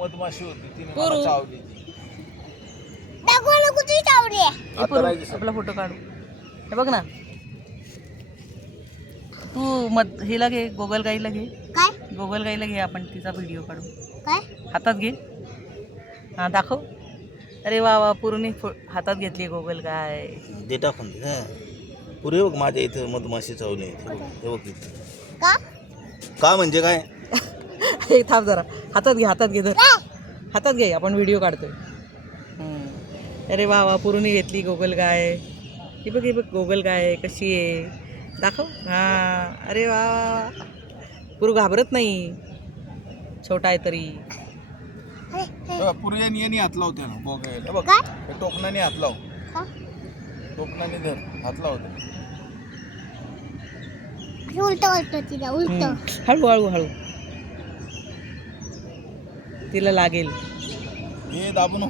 मधमाशी होती तिने पुरू. मला चावली. हे पुरू, आपला फोटो काढू. हे बघ ना, तू हिला घे, गोगल गाईला घे. काय गोगल गाईला घे, आपण तिचा व्हिडिओ काढू. काय हातात घे. हा दाखव. अरे वा वा, पुरूने हातात घेतली गोगल गाय. दे टाकून दे. पुरे बघ माझ्या इथे मधमाशी चावली. हे बघ इथे. का का म्हणजे काय? हे थांब जरा, हातात घे, हातात घे, धर. हातात घे, आपण व्हिडिओ काढतोय. अरे वा वा, पुरूने घेतली गोगल गाय. ही बघ, ही बघ गोगल गाय कशी आहे, दाखव. हा, अरे वा वा, पुरू घाबरत नाही, छोटा आहे तरी. पुरे यांनी हात लावते ना बघायला. बघ काय हे टोपणाने हात लाव. का टोपणाने धर, हात लावते. उलट उलट तिला उलट हळू हळू हळू, तिला लागेल. हे दाबू नको.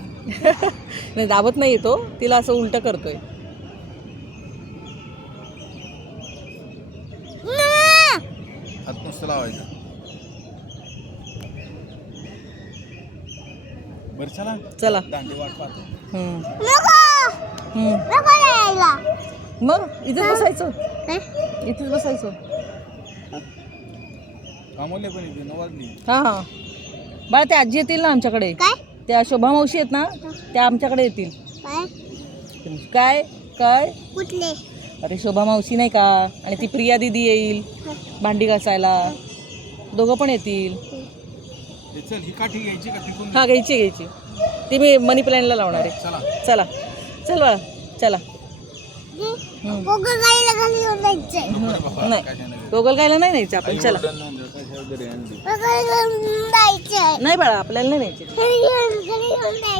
नाही दाबत नाही तो, तिला असं उलट करतोय. हात नुसतं लावायचं. बरं चला चला. दांडी वाट पाहतो. मग इथेच बसायचं, काय इथेच बसायचं. थांबवले पण इथे 9 वाजली. हां हां, बाळा ते आजी येतील ना आमच्याकडे. काय त्या शोभा मावशी आहेत ना, त्या आमच्याकडे येतील. काय काय काय? कुठले अरे शोभा मावशी नाही का, आणि ती प्रिया दिदी येईल भांडी घासायला. दोघं पण येतील. हे चल, ही काठी घ्यायची का तिकून? हां घ्यायची घ्यायची, ती मी मनी प्लॅनला लावणार आहे. चला चला चल बाळा, चला. गोगल गाईला घाली घेऊन जायचंय नाही, गोगल गायला नाही न्यायचं आपण. चला. गोगल घेऊन जायचंय नाही बाळा, आपल्याला नाही न्यायची. घरी घेऊन जायचंय.